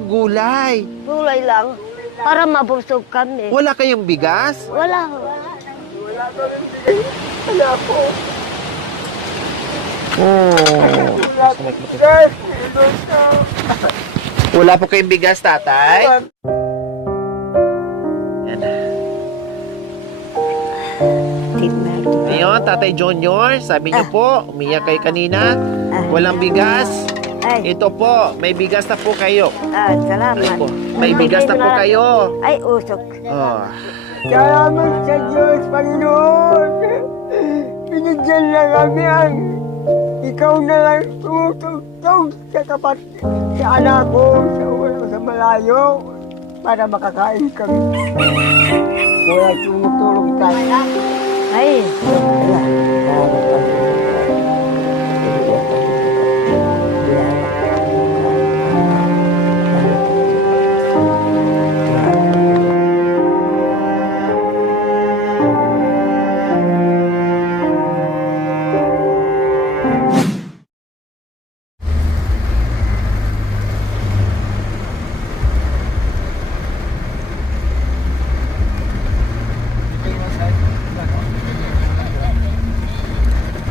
Gulay. Gulay lang. Para mabusog kami. Wala kayong bigas? Wala. Wala po. Oh. Wala po. Yes, Wala po kayong bigas, tatay? Yan. Ayun, Tatay Junior, sabi niyo po, umiyak kayo kanina. Walang bigas. Ay, Ito po, may bigas na po kayo. salamat. Ay po, may bigas na po kayo. Ay, usok. Oh. salamat sa Diyos, Panginoon. Binigyan na kami ang ikaw na lang tumutugtog sa kapatid, sa anak ko, sa malayo, para makakain kami. Wala tumutulong tayo. Ay,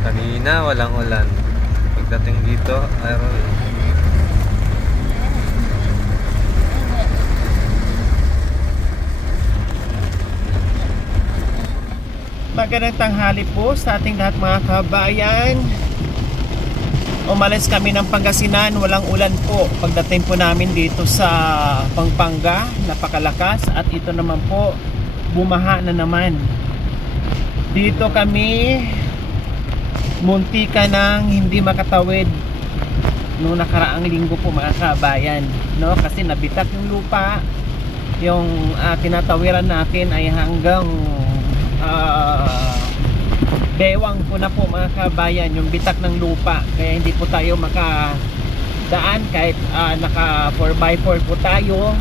Kanina walang ulan. Pagdating dito, ayun. Magandang tanghali po sa ating lahat mga kabayan. Umalis kami ng Pangasinan, walang ulan po. Pagdating po namin dito sa Pampanga, napakalakas. At ito naman po, bumaha na naman. Dito kami muntika nang hindi makatawid noong nakaraang linggo po mga kabayan, no? Kasi nabitak yung lupa. Yung tinatawiran natin ay hanggang bewang po na po mga kabayan, yung bitak ng lupa. Kaya hindi po tayo makadaan kahit naka 4x4 po tayo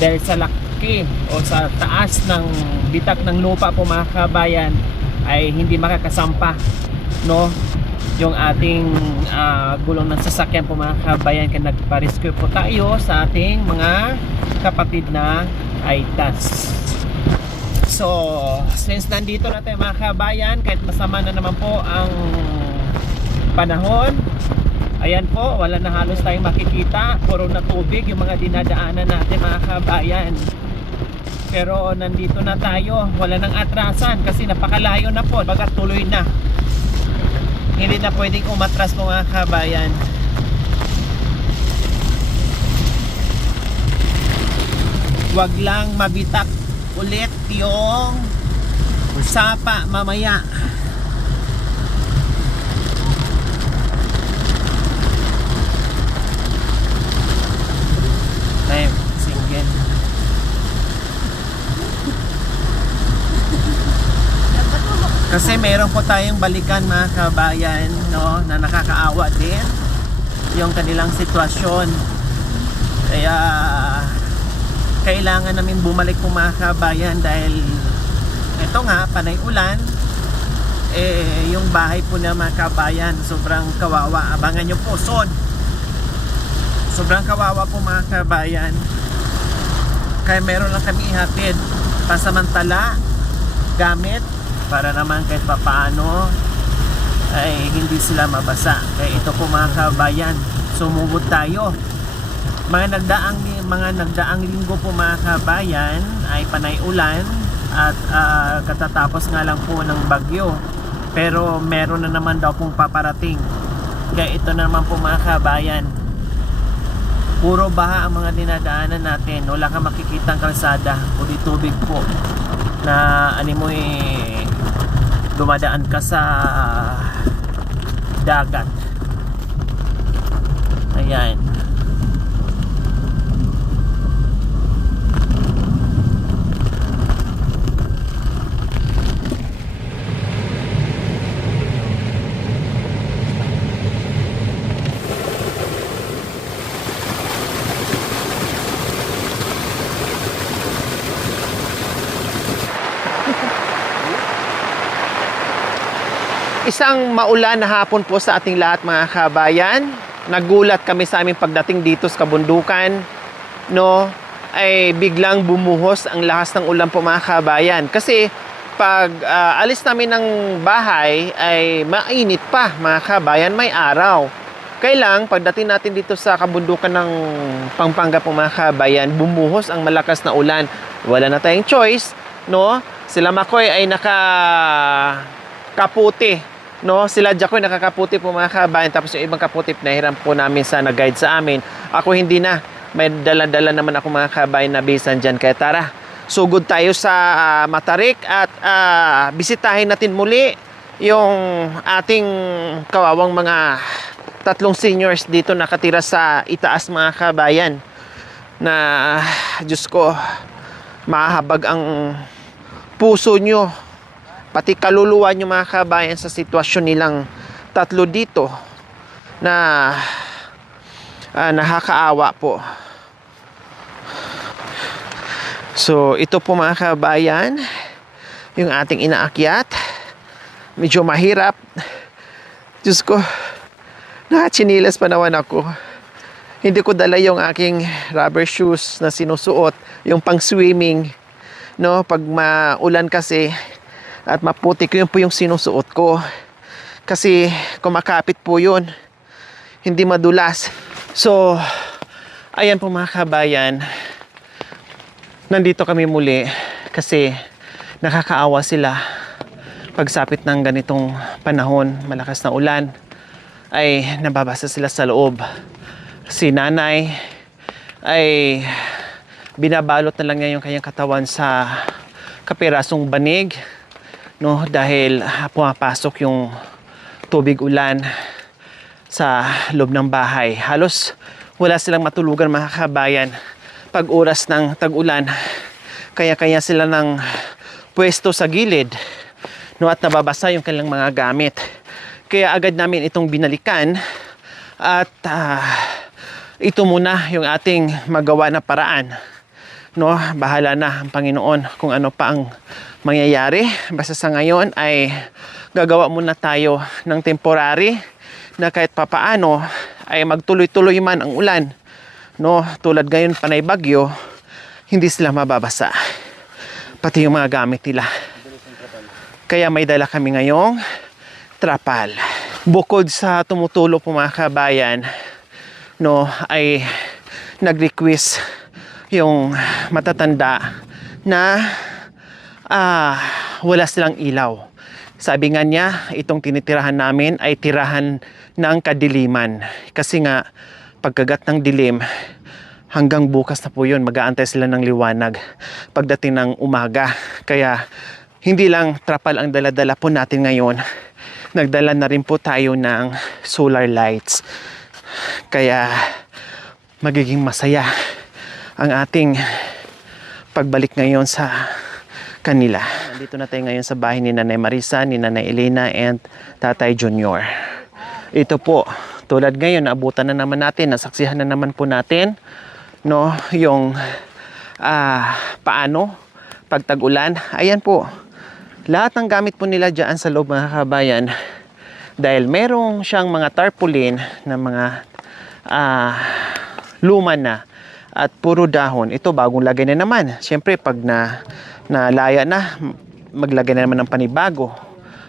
dahil sa laki o sa taas ng bitak ng lupa po mga kabayan ay hindi makakasampa, no, yung ating gulong ng sasakyan po mga kabayan. Kaya nagpa-rescue po tayo sa ating mga kapatid na ITAS. So since nandito na tayo mga kabayan, kahit masama na naman po ang panahon, ayan po, wala na halos tayong makikita, puro na tubig yung mga dinadaanan natin mga kabayan. Pero nandito na tayo, wala nang atrasan kasi napakalayo na po, bagat tuloy na. Hindi na pwedeng umatras po mga kabayan. Wag lang mabitak ulit yung sapa mamaya. Time, singin. Kasi meron po tayong balikan mga kabayan, no, na nakakaawa din yung kanilang sitwasyon. Kaya kailangan namin bumalik po mga kabayan dahil ito nga, panay ulan. Yung bahay po na mga kabayan sobrang kawawa. Abangan nyo po, sobrang kawawa po mga kabayan. Kaya meron lang kami ihatid pasamantala gamit para naman kahit papaano ay hindi sila mabasa. Kaya ito po mga kabayan, sumugod tayo. Mga nagdaang linggo po mga kabayan ay panay ulan at katatapos nga lang po ng bagyo. Pero meron na naman daw pong paparating. Kaya ito naman po mga kabayan, puro baha ang mga dinadaanan natin. Wala kang makikitang kalsada, puro tubig po na dumadaan ka sa dagat. Ayan. Isang maulan na hapon po sa ating lahat mga kabayan. Nagulat kami sa aming pagdating dito sa kabundukan no, ay biglang bumuhos ang lakas ng ulan po mga kabayan. Kasi pag alis namin ng bahay ay mainit pa mga kabayan, may araw. Kailang pagdating natin dito sa kabundukan ng Pampanga po mga kabayan, bumuhos ang malakas na ulan. Wala na tayong choice, no? Sila Makoy ay nakakaputi, no? Sila Jacoy nakakaputi po mga kabayan, tapos yung ibang kaputi pinahiram po namin sa nag-guide sa amin. Ako hindi na, may dala-dala naman ako mga kabayan na bisan dyan. Kaya tara, sugod tayo sa Matarik at bisitahin natin muli yung ating kawawang mga 3 seniors dito nakatira sa itaas mga kabayan, na Diyos ko, mahabag ang puso nyo pati kaluluwa nyo mga kabayan sa sitwasyon nilang 3 dito na nakakaawa po. So ito po mga kabayan yung ating inaakyat. Medyo mahirap, Diyos ko, nakachinilas pa naman ako. Hindi ko dala yung aking rubber shoes na sinusuot, yung pang swimming, no? Pag maulan kasi at maputik, yun po yung sinusuot ko. Kasi kumakapit po yun, hindi madulas. So, ayan po mga kabayan, nandito kami muli kasi nakakaawa sila pagsapit ng ganitong panahon, malakas na ulan, ay nababasa sila sa loob. Si nanay ay binabalot na lang niya yung kanyang katawan sa kapirasong banig, no, dahil pumapasok yung tubig ulan sa loob ng bahay. Halos wala silang matulugan mga kabayan pag oras ng tag-ulan. Kaya sila ng pwesto sa gilid, no, at nababasa yung kanilang mga gamit. Kaya agad namin itong binalikan at ito muna yung ating magawa na paraan, no? Bahala na ang Panginoon kung ano pa ang mangyayari. Basta sa ngayon ay gagawa muna tayo ng temporary na kahit papaano ay magtuloy-tuloy man ang ulan, no? Tulad ngayon panay bagyo, hindi sila mababasa, pati yung mga gamit nila. Kaya may dala kami ngayong trapal. Bukod sa tumutulo po mga kabayan, no, ay nag-request yung matatanda na wala silang ilaw. Sabi nga niya, itong tinitirahan namin ay tirahan ng kadiliman. Kasi nga, pagkagat ng dilim, hanggang bukas na po yun, mag-aantay sila ng liwanag pagdating ng umaga. Kaya, hindi lang trapal ang dala-dala po natin ngayon. Nagdala na rin po tayo ng solar lights. Kaya magiging masaya ang ating pagbalik ngayon sa kanila. Nandito na tayo ngayon sa bahay ni Nanay Marisa, ni Nanay Elena, and Tatay Junior. Ito po, tulad ngayon, naabutan na naman natin, nasaksihan na naman po natin, no, yung paano pag tag-ulan. Ayan po, lahat ng gamit po nila dyan sa loob mga kabayan, dahil merong siyang mga tarpaulin na mga luma na at puro dahon. Ito bagong lagay na naman. Siyempre pag nalaya na, maglagay na naman ng panibago,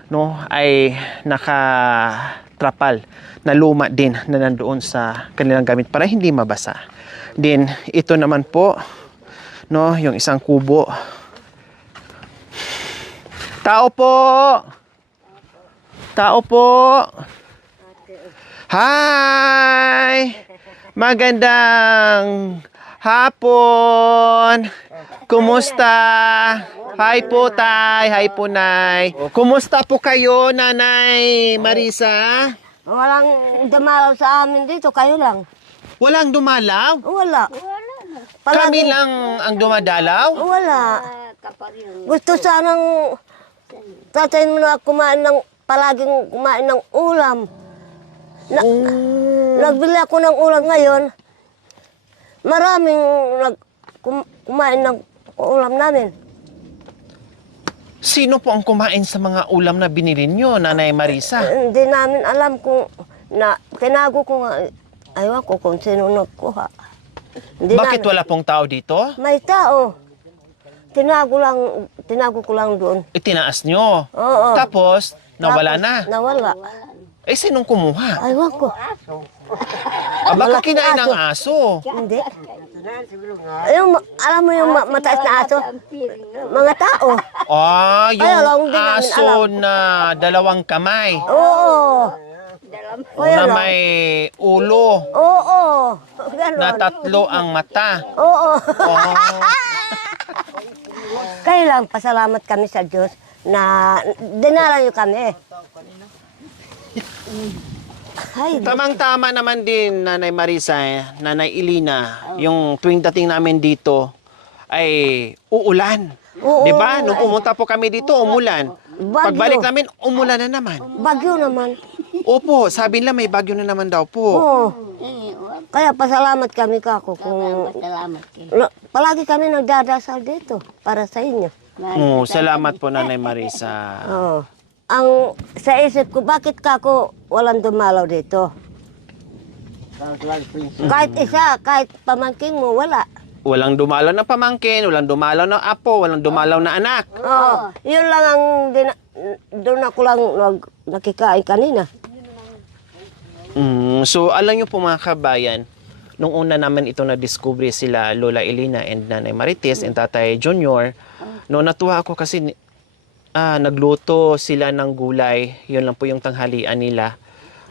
no, ay nakatrapal na luma din na nandoon sa kanilang gamit para hindi mabasa. Then ito naman po, no, yung isang kubo. Tao po! Tao po! Hi! Magandang hapon! Kumusta? Hi po, Tay! Hi po, Nay! Kumusta po kayo, Nanay Marisa? Walang dumalaw sa amin dito, kayo lang. Walang dumalaw? Wala. Kami lang ang dumadalaw? Wala. Gusto sanang tatay mo na palaging kumain ng ulam. Nagbili ako ng ulam ngayon. Maraming kumain ng ulam namin. Sino po ang kumain sa mga ulam na binili nyo, Nanay Marisa? Hindi namin alam kung tinago ko nga. Ayaw ko kung sino nagkuha. Hindi Bakit na, wala pong tao dito? may tao. Tinago ko lang doon. Itinaas nyo. Oo. Tapos, nawala Tapos, na. Nawala. Eh, sinong kumuha? Aywan ko. Ah, baka Malaking kinain ng aso. Hindi. Alam mo yung mataas na aso? Mga tao. Ah, Ay, yung alam, hindi namin aso alam. na dalawang kamay. Oo. Na Kaya lang. may ulo. Oo. Ganon. Na tatlo ang mata. Oo. Oh. Kaya lang, pasalamat kami sa Diyos na dinala niyo kami. Ay, Tamang-tama naman din, Nanay Marisa, Nanay Elina, yung tuwing dating namin dito ay uulan. Oo. Di ba? Nung pumunta po kami dito, umulan. Bagyo. Pagbalik namin, umulan na naman. bagyo naman. Opo, sabi nila may bagyo na naman daw po. Oo. Kaya pasalamat kami kako kung palagi kami nagdadasal dito para sa inyo. Salamat po, Nanay Marisa. Oo. Ang sa isip ko, bakit kako walang dumalaw dito? Kahit isa, kahit pamangking mo, wala. Walang dumalaw na pamangkin, walang dumalaw na apo, walang dumalaw na anak. Oo. Yun lang ang doon ako lang nakikain kanina. So, alam nyo po mga kabayan, nung una naman ito na-discover sila Lola Elina and Nanay Marites and Tatay Junior, no, natuwa ako kasi nagluto sila ng gulay. Yun lang po yung tanghalian nila.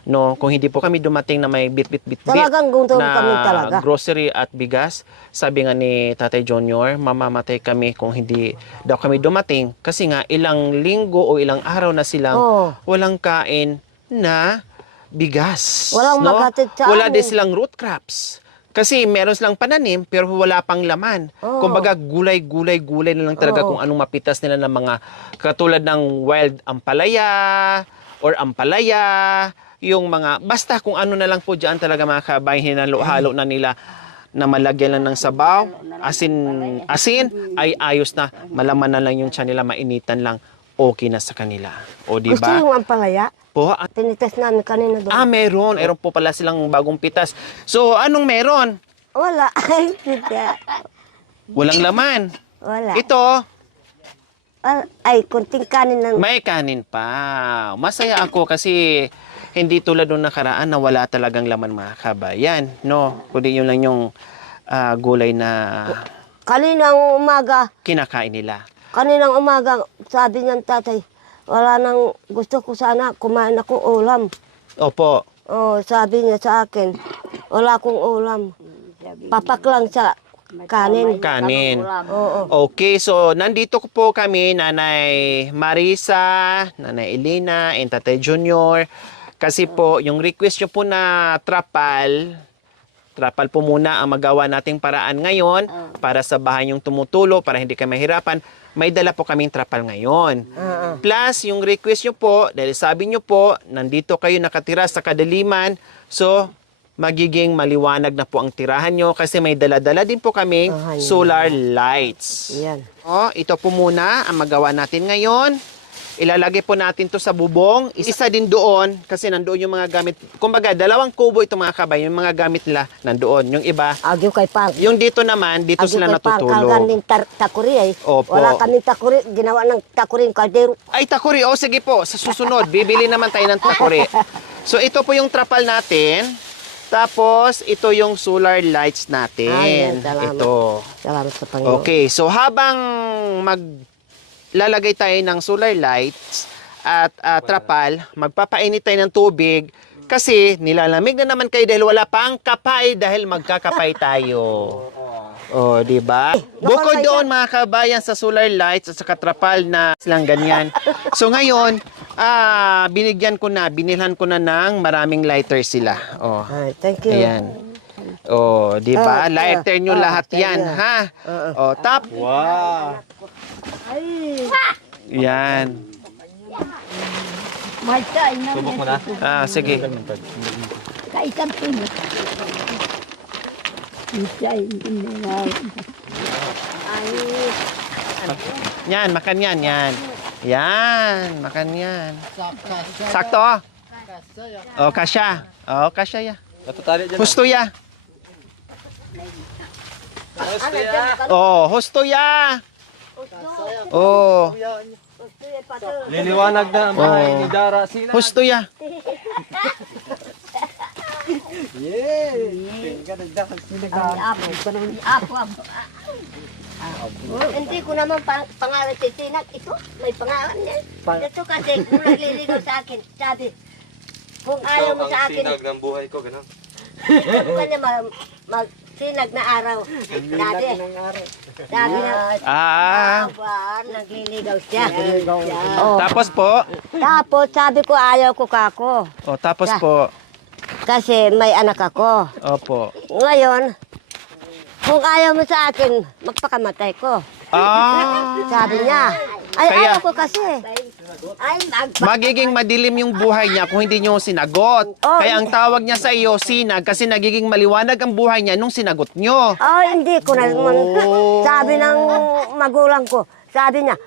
No, kung hindi po kami dumating na may bit Talagang gutom na kami talaga. grocery at bigas, sabi nga ni Tatay Junior, mamamatay kami kung hindi daw kami dumating kasi nga ilang linggo o ilang araw na silang Oo. walang kain na bigas. Walang maghatid sa Wala din amin. silang root crops. Kasi meron silang pananim pero wala pang laman. Oo. Kumbaga gulay na lang talaga Oo. kung anong mapitas nila ng mga katulad ng wild ampalaya or ampalaya, yung mga basta kung ano na lang po diyan talaga mga kabayan, hinalo-halo na nila na malagyan lang ng sabaw, asin ay ayos na, malaman na lang yung tiyan nila, mainitan lang, okay na sa kanila. O di Gusto ba? yung ampalaya? Po, Tinitas namin kanina doon. meron. Meron po pala silang bagong pitas. So, anong meron? Wala. Ay, hindi. Walang laman. Wala. Ito, Ay, kunting kanin ng... may kanin pa. Masaya ako kasi hindi tulad nung nakaraan na wala talagang laman mga kabayan. No? Kundi yun lang yung gulay na Kaninang umaga, kinakain nila. sabi niyan tatay, wala nang gusto ko sana kumain ako ulam. Opo. Oh, sabi niya sa akin, wala akong ulam. Papak lang sa kanin. Kanin. Oo. Okay, so nandito po kami, Nanay Marisa, Nanay Elina, and Tatay Junior. Kasi po, yung request nyo po na trapal po muna ang magawa nating paraan ngayon para sa bahay yung tumutulo, para hindi kayo mahirapan. May dala po kaming trapal ngayon. Plus, yung request nyo po, dahil sabi nyo po, nandito kayo nakatira sa kadaliman, so magiging maliwanag na po ang tirahan nyo kasi may dala-dala din po kaming solar lights. Yan. Ito po muna ang magawa natin ngayon. Ilalagay po natin to sa bubong. Isa din doon kasi nandoon yung mga gamit. Kumbaga, dalawang kubo ito mga kabay. Yung mga gamit nila nandoon. Yung iba, Agyo kay Pang. yung dito naman, dito sila natutulog. Kaming takuri eh. Opo. Wala kaming takuri. Ginawa ng takuri yung kaldero. Ay, takuri. O, sige po. Sa susunod, bibili naman tayo ng takuri. So, ito po yung trapal natin. Tapos, ito yung solar lights natin. Ayan, salamat. Ito. Salamat sa Panginoon. Okay, so habang maglalagay tayo ng solar lights at trapal, magpapainit tayo ng tubig kasi nilalamig na naman kayo dahil wala pang kapay dahil magkakapay tayo. Oh, di ba? Bukod doon mga kabayan sa solar lights at sa trapal na silang ganyan. So ngayon, binilhan ko na ng maraming lighter sila. Oh. Ay, thank you. Ayan. Oh, di ba? Lighter nyo lahat thank yan, you. ha? Oh, tap. Wow! Yan. Subok mo na. Sige. Yan, makan yan, yan. Yan, makan yan. Sakto. Oh, kasya. Oh, kasya ya. Natutali dyan. Gusto ya. Oh, husto ya. Oh, Liliwanag na ang bahay ni Dara sila. husto ya. Hindi ko naman pangalan si Sinag. Ito, may pangalan niya. Ito kasi kung nagliligaw sa akin, sabi, kung ayaw mo sa akin, Sinag ng buhay ko, ganun. ito kanya magsinag na araw. Sabi na, nagliligaw siya. Oh. Tapos po. Tapos sabi ko ayaw ko kako. Oh, tapos po. Kasi may anak ako. Opo. Ngayon, kung ayaw mo sa akin, magpakamatay ko. Sabi niya. Ay, Kaya- ayaw ko kasi. Magiging madilim yung buhay niya kung hindi niyo sinagot. Oh. Kaya ang tawag niya sa iyo, sinag, kasi nagiging maliwanag ang buhay niya nung sinagot niyo. Oh, hindi ko na. Sabi ng magulang ko, sabi niya,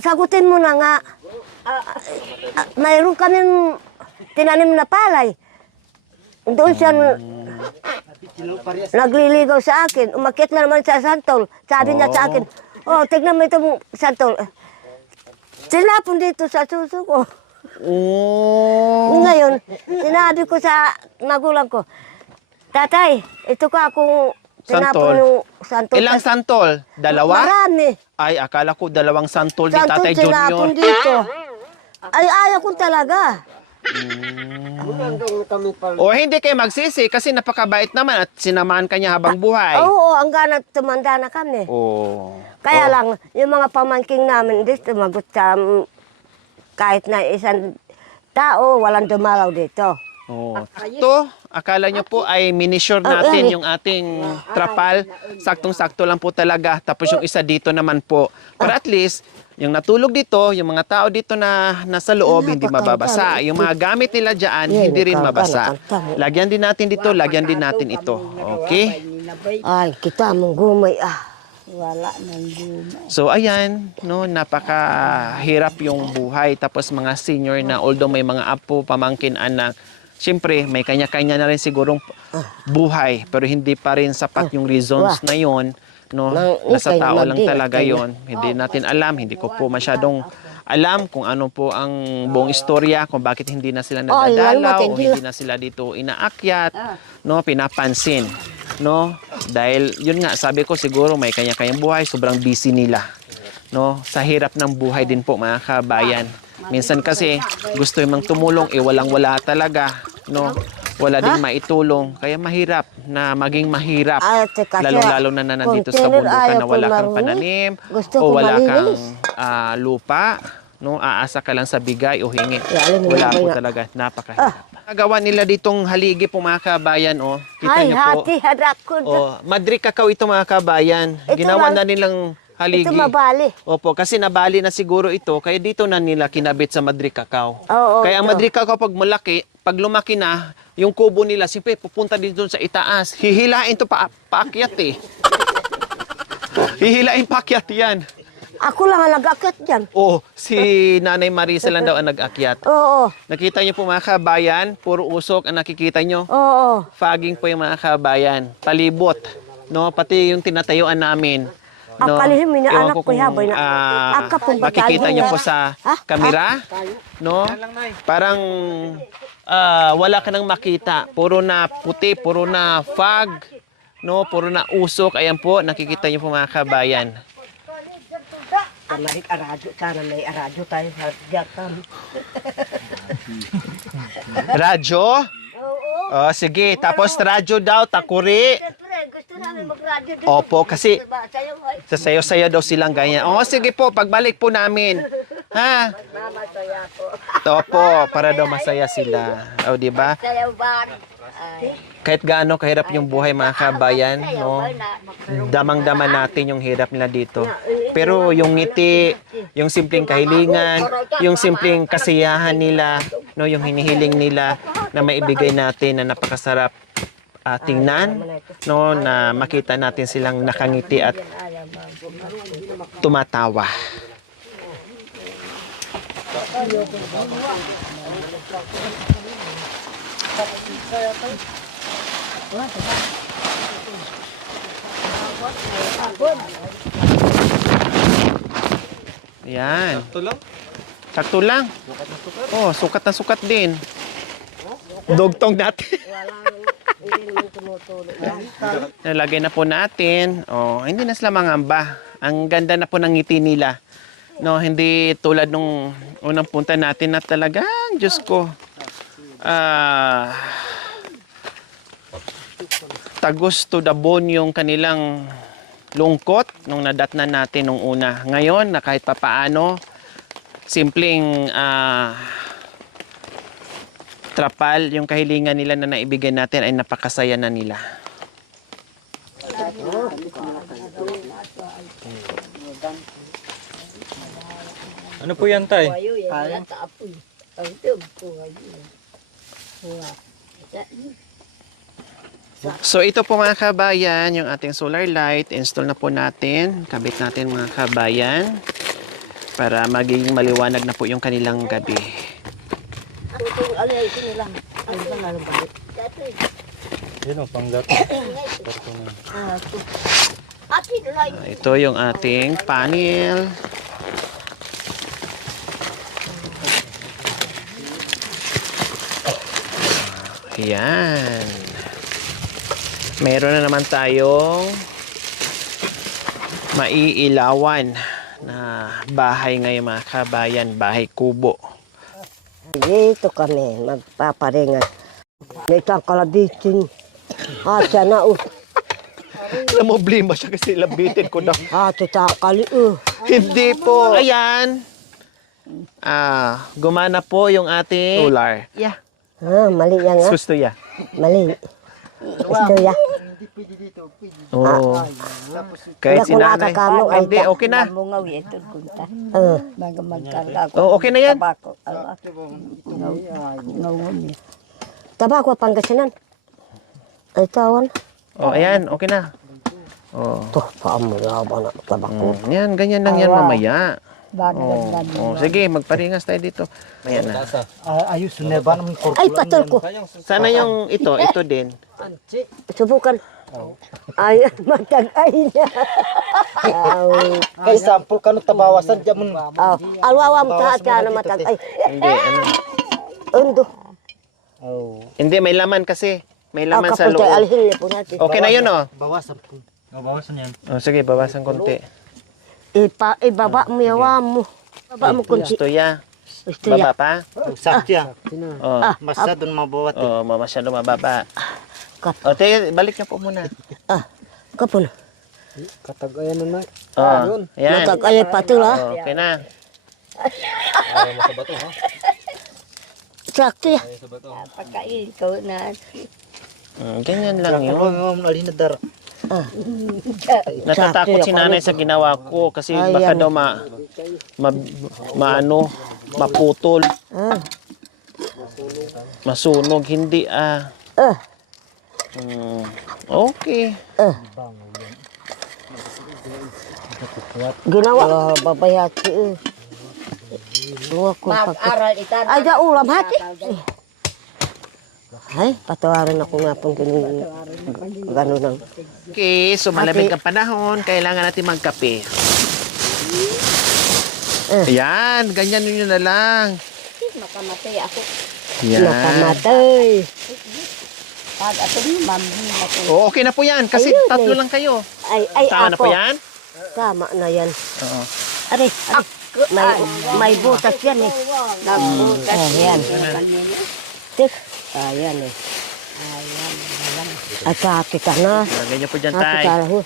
sagutin mo na nga. Mayroon kaming tinanim na palay. Doon siya nagliligaw sa akin. Umakyat na naman sa santol. Sabi niya sa akin, oh, tignan mo itong santol. Sinapon dito sa suso ko. Oh. Ngayon, sinabi ko sa magulang ko, tatay, ito ka akong tinapon Santol. yung santol. Ilang santol? Dalawa? Marami. Ay, akala ko dalawang santol ni Santol Tatay tinapon Junior. dito. Ay, ayaw ko talaga. O hindi kayo magsisi kasi napakabait naman at sinamahan ka niya habang buhay. Oo, ang gana tumanda na kami. Oh. Kaya lang, yung mga pamangking namin, hindi tumagot sa kahit na isang tao, walang dumalaw dito. Oh. Ito, akala nyo po ay minisure natin yung ating trapal. Saktong-sakto lang po talaga. Tapos yung isa dito naman po. Para at least, yung natulog dito, yung mga tao dito na nasa loob, hindi mababasa. Yung mga gamit nila dyan, hindi rin mabasa. Lagyan din natin dito, lagyan din natin ito. Okay? Ay, kita mong gumay. Wala nang gumay. So ayan, no, napakahirap yung buhay. Tapos mga senior na although may mga apo, pamangkin, anak, siyempre may kanya-kanya na rin sigurong buhay, pero hindi pa rin sapat yung reasons na yon, no. Nasa tao lang talaga yon. Hindi natin alam, hindi ko po masyadong alam kung ano po ang buong istorya, kung bakit hindi na sila nadadalaw o hindi na sila dito inaakyat, no, pinapansin. No, dahil yun nga sabi ko, siguro may kanya-kanyang buhay, sobrang busy nila, no, sa hirap ng buhay din po mga kabayan. Minsan kasi gusto yung tumulong, walang-wala talaga, no, wala din maitulong, kaya mahirap na maging mahirap, lalong-lalo na nandito sa bundukan na wala kang pananim o wala kang lupa, no, aasa ka lang sa bigay o hingi. Wala po talaga, napakahirap. Nagawa nila ditong haligi po mga kabayan, oh. Kita niyo po. Hati, harakod. Oh, Madrid Cacao ito mga kabayan. Ginawa na nilang haligi. Ito mabali. Opo, kasi nabali na siguro ito, kaya dito na nila kinabit sa Madrid Cacao. Oo, Kaya ang ito. Madrid Cacao pag lumaki na, yung kubo nila, siyempre pupunta din doon sa itaas. Hihilain to paakyat eh. Hihilain paakyat yan. Ako lang ang nag-akyat dyan. Oh, si Nanay Marisa lang daw ang nag-akyat. Oo, Nakita niyo po mga kabayan, puro usok ang nakikita niyo. oo. Fogging po yung mga kabayan. Palibot. No, pati yung tinatayuan namin. No, Palihim, ewan inaanak ko ko kung, yaboy na. Akapong makikita batayo niyo na. po sa kamera. No? Parang wala ka nang makita. Puro na puti, puro na fog. No, puro na usok. Ayan po, nakikita niyo po mga kabayan. Kahit aradyo, sana may aradyo tayo sa Japan. Radyo? Oh, sige. Tapos radyo daw, takuri. Siyempre, gusto namin mag-radyo din. Opo, kasi Sayo, ay, sasayaw-sayaw daw silang ganyan. Oh, sige po, pagbalik po namin. Ha? mamasaya po. Opo, para daw masaya sila. O, di ba? Sayaw ba? Ay, Kahit gaano kahirap yung buhay mga kabayan, no? Damang-dama natin yung hirap nila dito. Pero yung ngiti, yung simpleng kahilingan, yung simpleng kasiyahan nila, no, yung hinihiling nila na maibigay natin na napakasarap tingnan, no, na makita natin silang nakangiti at tumatawa. Ayan. Ito lang. Sakto lang. Oh, sukat na sukat din. Dugtong natin. Hindi naman tumutuloy yan. Nalagay na po natin. Oh, hindi na sila mangamba. Ang ganda na po ng ngiti nila. No, hindi tulad nung unang punta natin na talagang, Diyos ko, tagos to the bone yung kanilang lungkot nung nadatnan natin nung una. Ngayon, na kahit papaano, simpleng trapal, yung kahilingan nila na naibigay natin ay napakasaya na nila. Ano po yan, tay? Kaya taapoy. Ang tiyog ko ngayon. So ito po mga kabayan, yung ating solar light, install na po natin, kabit natin mga kabayan, para magiging maliwanag na po yung kanilang gabi. Tutong alay ko nila. Ano ba nga balik? Yan o, panggato. Ati dulay. Ito yung ating panel. Ayan. Meron na naman tayong maiilawan na bahay ngayon mga kabayan, bahay kubo. Dito kami magpaparingan. Dito ang kalabitin. Siya na Namoblema siya kasi labitin ko daw. Tita kali Hindi po. Ayan. Gumana po yung ating solar. Yeah. Mali yan nga. Gusto ya. Mali. Gusto ya. Oo. Kahit si nanay. Hindi, okay na. Mungaw ito kunta. Baga magkarga ko. Oh, okay na yan. Tabako. Ngaw niya. Tabako Pangasinan. Ay tawan. Oh, ayan, okay na. Oh. Tuh, paamulaba na tabako. Yan, ganyan lang yan mamaya. Baga Oh, sige, magparingas tayo dito. Ayan na. Ayos na ba naman korpo? Ay, patol ko. Sana yung ito din. Subukan. Ay, matag-ay niya. Ay, sample ka no tabawasan dyan mo. Alwawam tahat ka na matag-ay. Hindi, ano. Undo. Hindi, may laman kasi. May laman sa Kapag loob. alhin niya po natin. Okay na yun, oh. Bawasan po. Bawasan yan. Oh, sige, bawasan konti. Ibaba mo yawa mo. Baba mo kunti. Gusto ya. Gusto ya. Baba pa? Sakya. Oh. Masyadong mabawat. Oh, masyado mababa. Kap. O, te, balik na po muna. Kapon. Katagayan na na. Oh, ayan. Matag-ay patol ha. Oh, okay na. Sakto ya. pagkain ko na. Ganyan lang yun. Alin na dar. Natatakot si nanay sa ginawa ko kasi baka daw maputol. Masunog. Hindi okay. Ginawa. Babayati mag-aral itan. Ay, da ulam hati. Ay, patawarin ako nga pong gano'n lang. Okay, so malamig ang panahon, kailangan natin magkape. Ayan, ganyan yun na lang. Makamatay ako. Yan. Nakamatay. Pag ato ni mami na ko. Oh, okay na po yan, kasi Ayun, tatlo lang kayo. Ay, Tama na po yan? Tama na yan. Oo. Aray, may butas yan eh. Nagbutas. Ayan. Tik. Ayan eh. At hati ka na. Ganyan po dyan, Hati tay. ka na.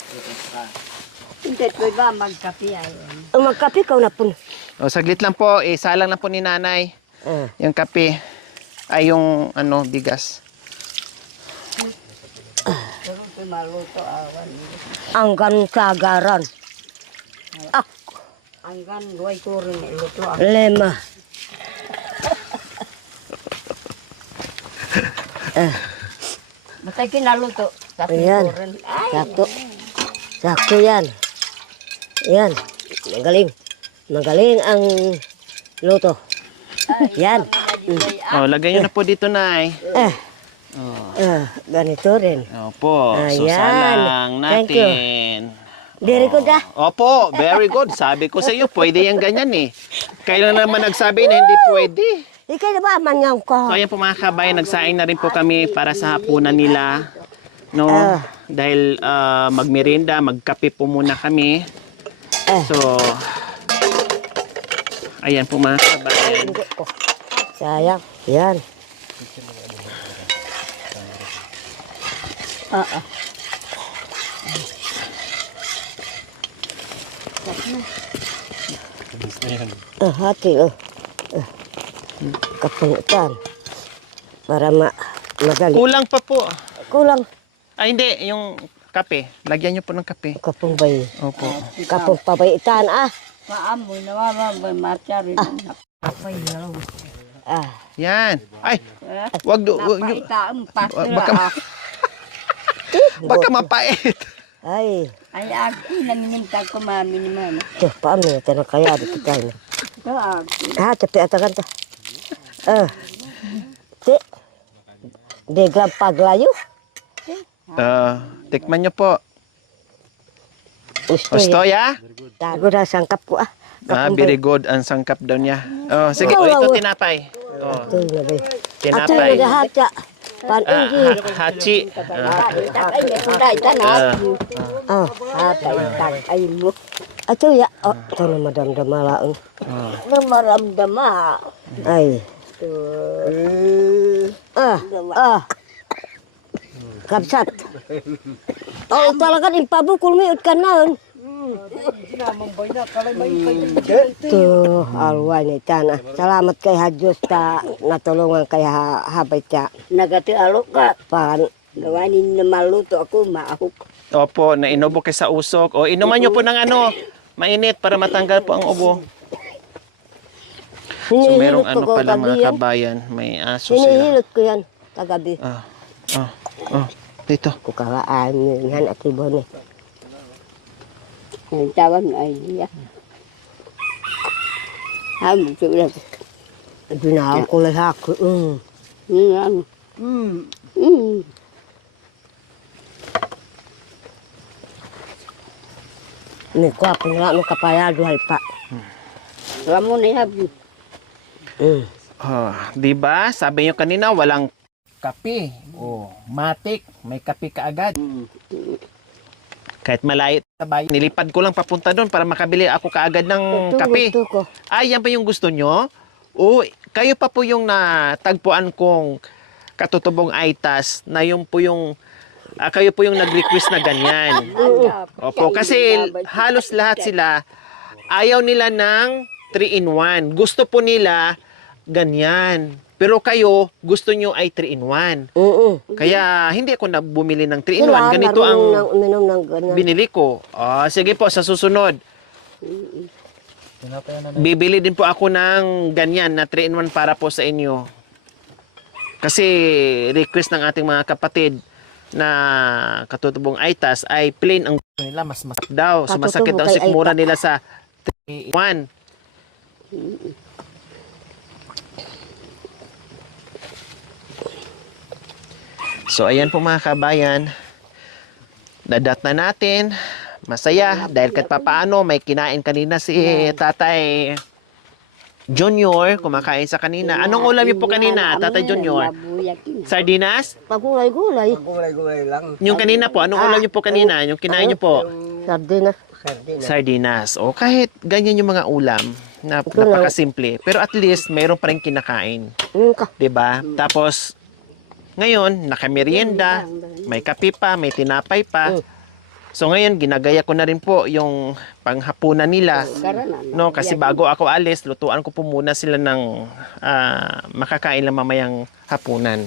Hindi ko ba magkapi ayon. Magkapi ka na po. O, saglit lang po, isalang lang po ni nanay. Yung kape. Ay, yung bigas. Maluto awan. Anggan kagaran. Anggan duay ko rin luto. Lema. Matay kinaluto. Ayan. Sakto. Sakto yan. Yan. Magaling. Magaling ang luto. Yan. O, lagay nyo na po dito, nay. Ganito rin. Opo, Ayan. susalang Thank you. natin. Very good ah. Opo, very good. Sabi ko sa iyo, pwede yan ganyan eh. Kailan naman nagsabi na hindi pwede? Ikaw na ba manyaw ko? So ayan po mga kabayan, nagsaing na rin po kami para sa hapunan nila. No? Dahil magmerienda, magkape po muna kami. So, ayan po mga kabayan. Sayang. Yan. Hati kapungutan. Para magaling. Kulang pa po. Kulang. Ay hindi, yung kape. Lagyan niyo po ng kape. Kapong bay. Opo. Kapong pabaitan Maamoy na marcha rin. Yan. Ay, wag do. Napaitaan Baka, baka mapait. Ay. Ay, ako naminintag ko mami ni mama. Paano na tayo kaya dito tayo. Tapi atakan ta. Ti. Degram paglayo. Tikman niyo po. Gusto Ostoya? Tago na sangkap ko Very good ang sangkap daw niya. Oh, sige, ito tinapay. Oh, Ito na ba? tinapay. Ato na hacha. Pan inji. Hachi. Ay, may kunday tanap. Ay mo. Ato ya. Ito na madam-dama laang. Maramdama. Ay. Kapsat. Talaga din pabukul mi utkan naon. Tuh, alway ni tanah. Salamat kay Hajus ta natulungan kay habay ta. Nagati alok ka. Pan Gawanin na maluto ako, maahok. Opo, nainubo kay sa usok. O, inuman niyo po ng mainit para matanggal po ang ubo. So, merong ano pala mga kabayan. May aso sila. Hinihilot ko yan. Tagabi. Dito. Kukalaan yan at ibon eh. Ang tawag na idea. Hamog sa ulat. Binaw ko lang ako. May kwa pang mo kapaya duhay pa. Ramo na habi. Di ba? Sabi niyo kanina walang kape. Matik, may kape kaagad. Kahit malayo sa bayan, nilipad ko lang papunta doon para makabili ako kaagad ng kape. Gusto ko. Ay, yan pa yung gusto nyo? Kayo pa po yung natagpuan kong katutubong aitas na yung po yung kayo po yung nag-request na ganyan. Opo, kasi halos lahat sila ayaw nila ng 3-in-1. Gusto po nila ganyan. Pero kayo, gusto nyo ay 3-in-1. Kaya hindi ako bumili ng 3-in-1. Ganito ang binili ko. Sige po, sa susunod. Bibili din po ako ng ganyan na 3-in-1 para po sa inyo. Kasi request ng ating mga kapatid na katutubong aitas ay plain ang nila, mas daw. Sumasakit daw sikmura nila sa 3-in-1. So ayan po mga kabayan, dadat na natin, masaya dahil kahit papaano may kinain kanina si Tatay Junior, kumakain sa kanina. Anong ulam niyo po kanina, Tatay Junior? Sardinas? Pagulay-gulay. Gulay-gulay lang. Yung kanina po, anong ulam niyo po kanina? Yung kinain niyo po? Sardinas. Sardinas. O kahit ganyan yung mga ulam, napakasimple. Pero at least mayroon pa rin kinakain. 'Di ba? Tapos ngayon, nakamerienda, may kape pa, may tinapay pa. So ngayon, ginagaya ko na rin po yung panghapunan nila. No, kasi bago ako alis, lutuan ko po muna sila ng makakain lang mamayang hapunan.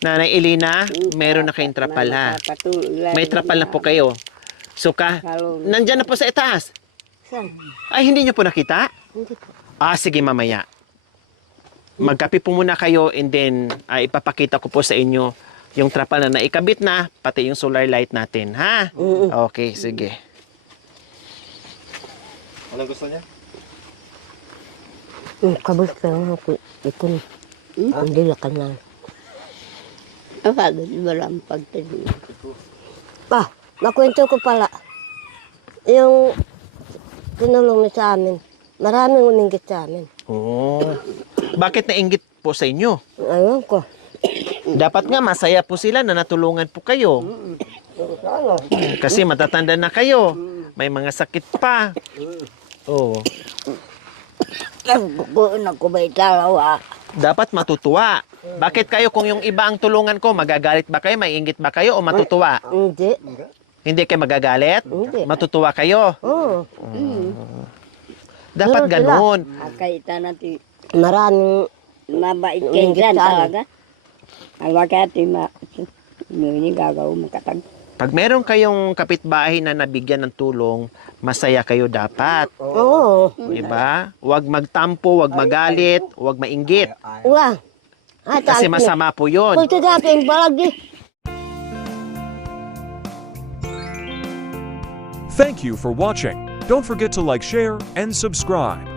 Nanay Elena, meron na kayong trapal ha. May trapal na po kayo. So nandyan na po sa itaas. Ay, hindi nyo po nakita? Sige mamaya. Magkape po muna kayo and then ipapakita ko po sa inyo yung trapal na naikabit na, pati yung solar light natin, ha? Okay, sige. Anong gusto niya? Kabus ka nga ako. Ito. Hindi lang ka na. Walang pagtingin. Makwento ko pala. Yung tinulong niya sa amin. Maraming uminggit sa amin. Oo. Bakit nainggit po sa inyo? Ayun ko. Dapat nga masaya po sila na natulungan po kayo. Kasi matatanda na kayo. May mga sakit pa. Oo. Kukunan ko ba italawa? Dapat matutuwa. Bakit kayo kung yung iba ang tulungan ko, magagalit ba kayo, maiinggit ba kayo o matutuwa? Hindi. Hindi kayo magagalit? Hindi. Matutuwa kayo? Oo. Dapat Ganun sila. ganun. Akaita natin. Maraming Mabait kayo Uminggit dyan sa amin. talaga. Alwa kaya ito yung gagaw makatag. Pag meron kayong kapitbahay na nabigyan ng tulong, masaya kayo dapat. Oo. Diba? Huwag magtampo, huwag magalit, huwag mainggit. Wah. Kasi masama po yun. Kung ito dati yung balagi. Thank you for watching. Don't forget to like, share, and subscribe.